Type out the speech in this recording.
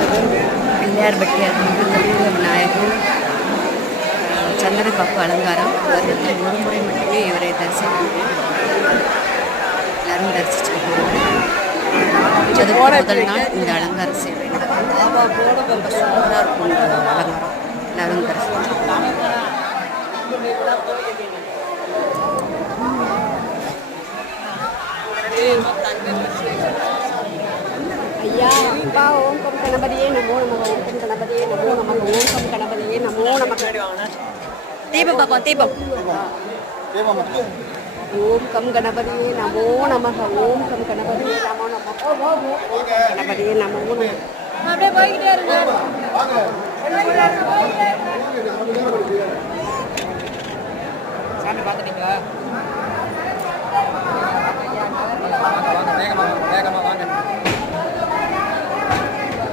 பிள்ளையார்பட்டி அருள்மிகு விநாயகர் சந்தன காப்பு அலங்காரம். வருடத்தில் ஒரு முறை மட்டுமே இவரை தரிசிக்கிறேன். எல்லாரும் தரிசிச்சுட்டு முதல் நாள் இந்த அலங்கார சேவை நடக்கும். சூப்பராக இருக்கும் இந்த அலங்காரம். எல்லாரும் தரிசிச்சு ஐயா அப்பா ஓம் கம் கணபதியே நமோ நமக ஓம் கம் கணபதியே நமோ நமக ஓம் கம் கணபதியே நமோ நமக. தீபம் பார்ப்போம் தீபம். ஓம் கம் கணபதியே நமோ நமக ஓம் கம் கணபதியே நமோ நமக கணபதியே நமோ நமக. அப்படியே போய்கிட்டே இருங்க. சாமி பார்த்துட்டீங்களா? வேகமாக